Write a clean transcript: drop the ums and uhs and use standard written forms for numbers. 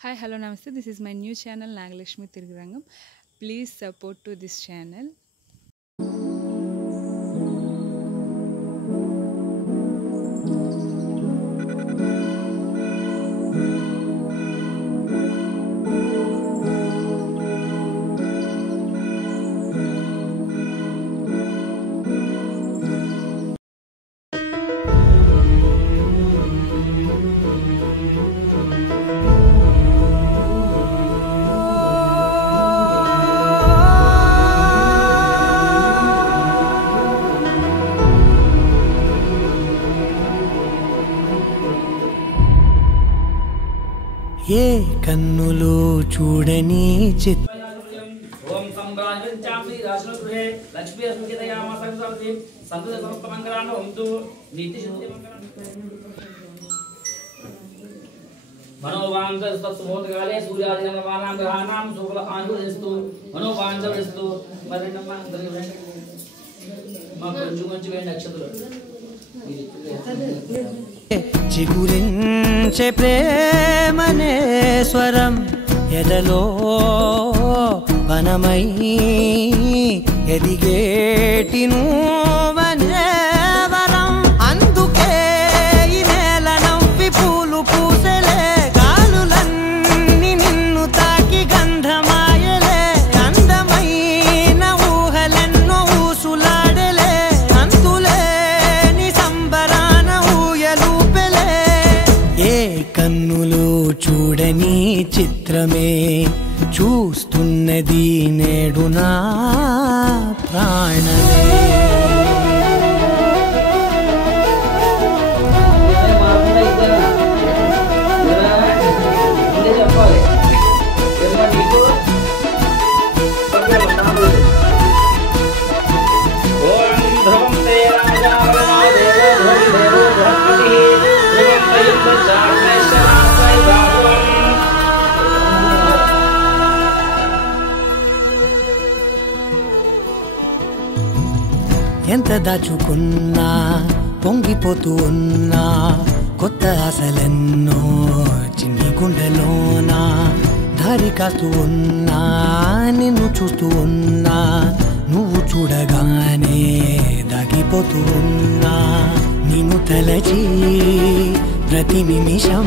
Hi, hello, namaste. This is my new channel Nagalakshmi Tirurangam. Please support to this channel. ఏ కన్నులు చూడని ఓం సంభ్రాంచామి రాజనుగ్రహే లక్ష్మీ అస్మితయామ సంగతి సంతుల సమస్తమంగళాన్ని వంతు నీతి శుద్ధి మనోవాంఛస్తత్సమోదకాలే సూర్యాదినమానాం గ్రహాణాం శుక్ల ఆనుదస్తు మనోవాంఛస్తు మరినమ్మ మా కొంచెం వేడి నక్షత్రాలు చిగురించే ప్రేమనే స్వరం ఎదలో వనమై ఎదిగేటి నువ్వనే వరం అందుకే ఈ నేల నవ్వి పూలు పూసలే గాలులన్నీ నిన్ను తాకి గంధమాయలే అందమైన ఊహలెన్నో ఊసులాడలే అంతులేని సంబరాన ఊయలూపెలే ఏ కన్నులు చూడని చిత్రమే చూస్తున్నది నేడు నా ప్రాణమే ఎంత దాచుకున్నా పొంగిపోతూ ఉన్నా కొత్త ఆశలెన్నో చిన్ని గుండెలోనా దారి కాస్తూ ఉన్నా నిన్ను చూస్తూ ఉన్నా నువ్వు చూడగానే దాగిపోతూ ఉన్నా నిన్ను తలచి ప్రతి నిమిషం